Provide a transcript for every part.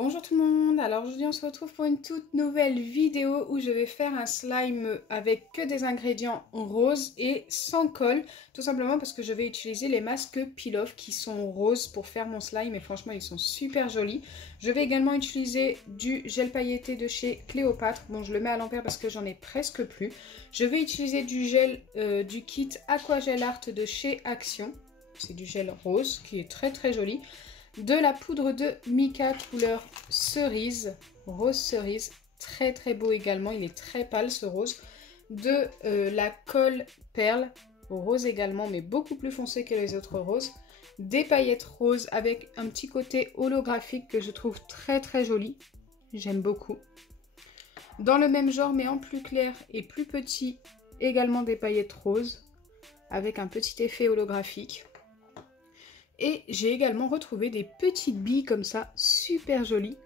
Bonjour tout le monde, alors aujourd'hui on se retrouve pour une toute nouvelle vidéo où je vais faire un slime avec que des ingrédients roses et sans colle, tout simplement parce que je vais utiliser les masques peel-off qui sont roses pour faire mon slime et franchement ils sont super jolis. Je vais également utiliser du gel pailleté de chez Cléopâtre, bon je le mets à l'envers parce que j'en ai presque plus. Je vais utiliser du gel du kit Aquagel Art de chez Action, c'est du gel rose qui est très joli. De la poudre de mica couleur cerise, rose cerise, très beau également, il est très pâle ce rose. De la colle perle, rose également mais beaucoup plus foncé que les autres roses. Des paillettes roses avec un petit côté holographique que je trouve très joli, j'aime beaucoup. Dans le même genre mais en plus clair et plus petit, également des paillettes roses avec un petit effet holographique. Et j'ai également retrouvé des petites billes comme ça, super jolies,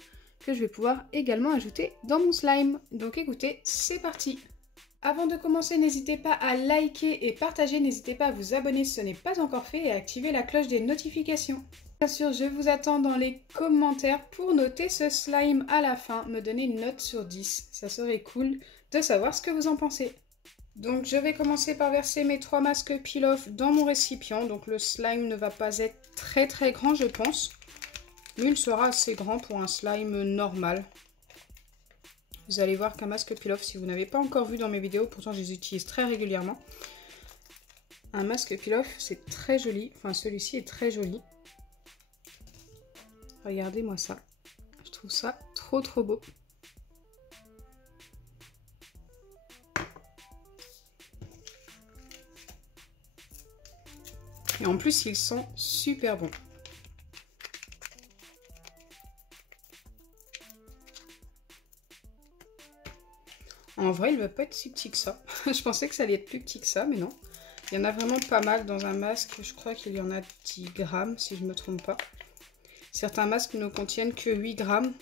que je vais pouvoir également ajouter dans mon slime. Donc écoutez, c'est parti! Avant de commencer, n'hésitez pas à liker et partager, n'hésitez pas à vous abonner si ce n'est pas encore fait et à activer la cloche des notifications. Bien sûr, je vous attends dans les commentaires pour noter ce slime à la fin, me donner une note sur 10. Ça serait cool de savoir ce que vous en pensez. Donc je vais commencer par verser mes 3 masques peel-off dans mon récipient. Donc le slime ne va pas être très grand je pense. Mais il sera assez grand pour un slime normal. Vous allez voir qu'un masque peel-off, si vous n'avez pas encore vu dans mes vidéos, pourtant je les utilise très régulièrement. Un masque peel-off c'est très joli. Enfin celui-ci est très joli. Regardez-moi ça. Je trouve ça trop beau. Et en plus, ils sont super bons. En vrai, il ne va pas être si petit que ça. Je pensais que ça allait être plus petit que ça, mais non. Il y en a vraiment pas mal dans un masque. Je crois qu'il y en a 10 grammes, si je ne me trompe pas. Certains masques ne contiennent que 8 grammes.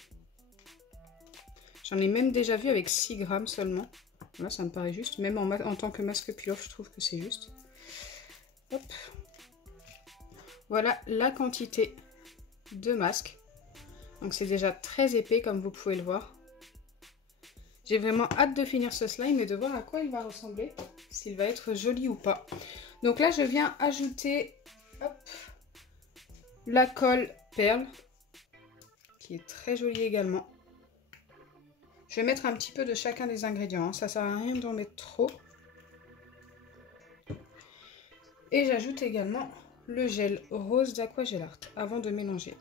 J'en ai même déjà vu avec 6 grammes seulement. Là, ça me paraît juste. Même en tant que masque peel-off, je trouve que c'est juste. Hop. Voilà la quantité de masques. Donc c'est déjà très épais comme vous pouvez le voir. J'ai vraiment hâte de finir ce slime et de voir à quoi il va ressembler. S'il va être joli ou pas. Donc là je viens ajouter la colle perle. Qui est très jolie également. Je vais mettre un petit peu de chacun des ingrédients. Hein. Ça sert à rien d'en mettre trop. Et j'ajoute également le gel rose d'Aquagel Art avant de mélanger.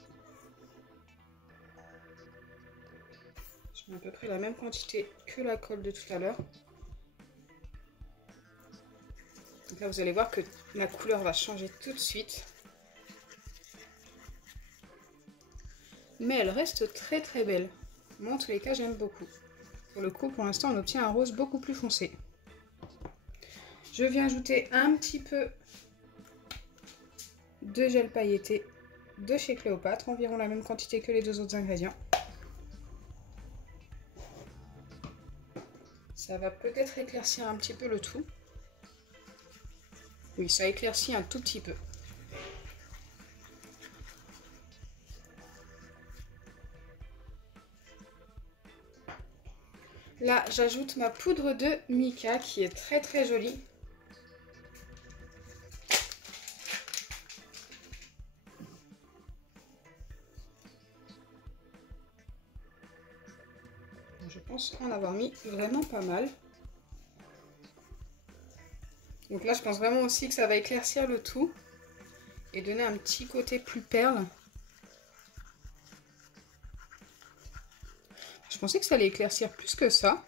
Je mets à peu près la même quantité que la colle de tout à l'heure. Donc là vous allez voir que la couleur va changer tout de suite. Mais elle reste très belle. Moi en tous les cas j'aime beaucoup. Pour le coup pour l'instant on obtient un rose beaucoup plus foncé. Je viens ajouter un petit peu de gel pailleté de chez Cléopâtre, environ la même quantité que les deux autres ingrédients. Ça va peut-être éclaircir un petit peu le tout. Oui, ça éclaircit un tout petit peu. Là, j'ajoute ma poudre de mica qui est très jolie. Je pense en avoir mis vraiment pas mal. Donc là, je pense vraiment aussi que ça va éclaircir le tout et donner un petit côté plus perle. Je pensais que ça allait éclaircir plus que ça.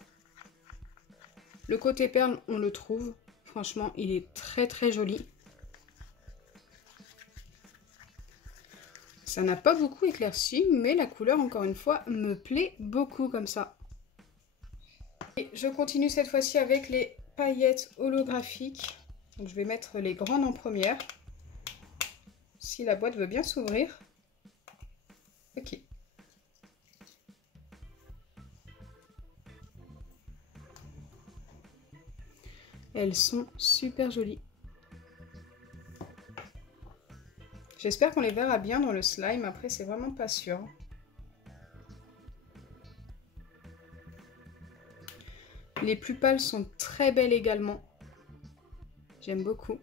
Le côté perle, on le trouve. Franchement, il est très joli. Ça n'a pas beaucoup éclairci, mais la couleur, encore une fois, me plaît beaucoup comme ça. Et je continue cette fois-ci avec les paillettes holographiques. Donc je vais mettre les grandes en première. Si la boîte veut bien s'ouvrir. Ok. Elles sont super jolies. J'espère qu'on les verra bien dans le slime. Après, c'est vraiment pas sûr. Les plus pâles sont très belles également. J'aime beaucoup.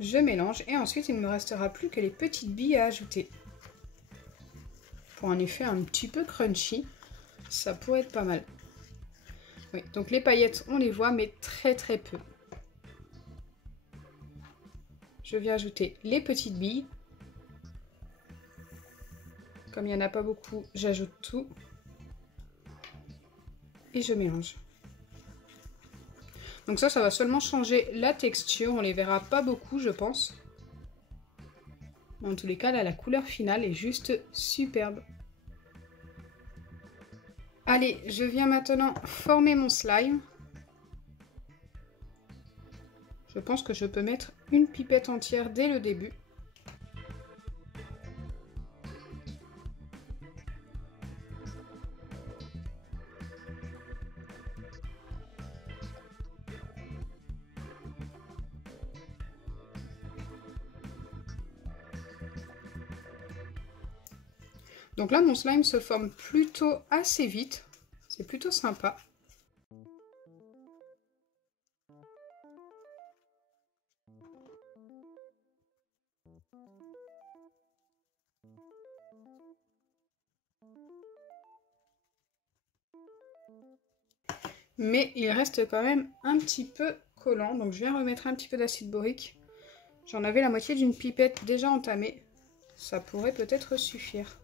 Je mélange et ensuite il ne me restera plus que les petites billes à ajouter. Pour un effet un petit peu crunchy, ça pourrait être pas mal. Oui, donc les paillettes, on les voit, mais très très peu. Je viens ajouter les petites billes. Comme il n'y en a pas beaucoup, j'ajoute tout. Et je mélange. Donc ça va seulement changer la texture. On les verra pas beaucoup, je pense. En tous les cas, là, la couleur finale est juste superbe. Allez, je viens maintenant former mon slime. Je pense que je peux mettre une pipette entière dès le début. Donc là, mon slime se forme plutôt assez vite. C'est plutôt sympa. Mais il reste quand même un petit peu collant. Donc je viens remettre un petit peu d'acide borique. J'en avais la moitié d'une pipette déjà entamée. Ça pourrait peut-être suffire.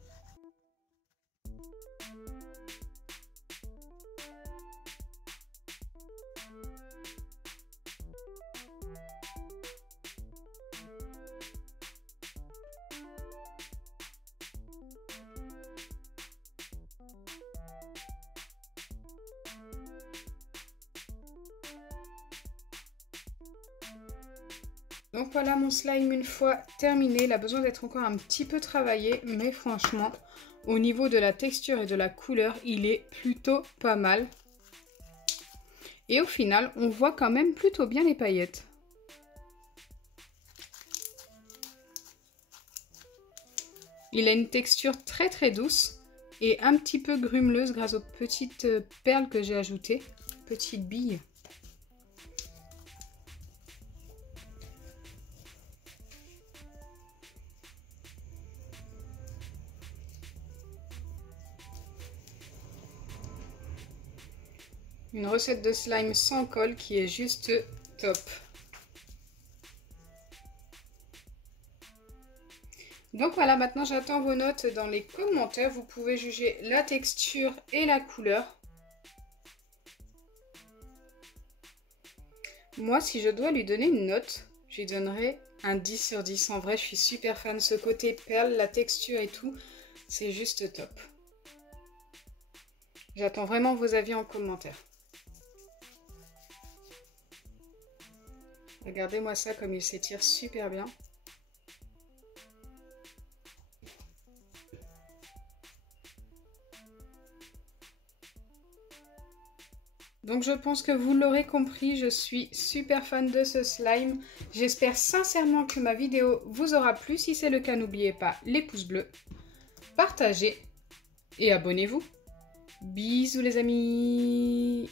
Donc voilà mon slime une fois terminé, il a besoin d'être encore un petit peu travaillé, mais franchement, au niveau de la texture et de la couleur, il est plutôt pas mal. Et au final, on voit quand même plutôt bien les paillettes. Il a une texture très très douce et un petit peu grumeleuse grâce aux petites perles que j'ai ajoutées, petites billes. Une recette de slime sans colle qui est juste top. Donc voilà, maintenant j'attends vos notes dans les commentaires. Vous pouvez juger la texture et la couleur. Moi, si je dois lui donner une note, je lui donnerai un 10 sur 10. En vrai, je suis super fan. Ce côté perle, la texture et tout, c'est juste top. J'attends vraiment vos avis en commentaire. Regardez-moi ça comme il s'étire super bien. Donc je pense que vous l'aurez compris, je suis super fan de ce slime. J'espère sincèrement que ma vidéo vous aura plu. Si c'est le cas, n'oubliez pas les pouces bleus, partagez et abonnez-vous. Bisous les amis!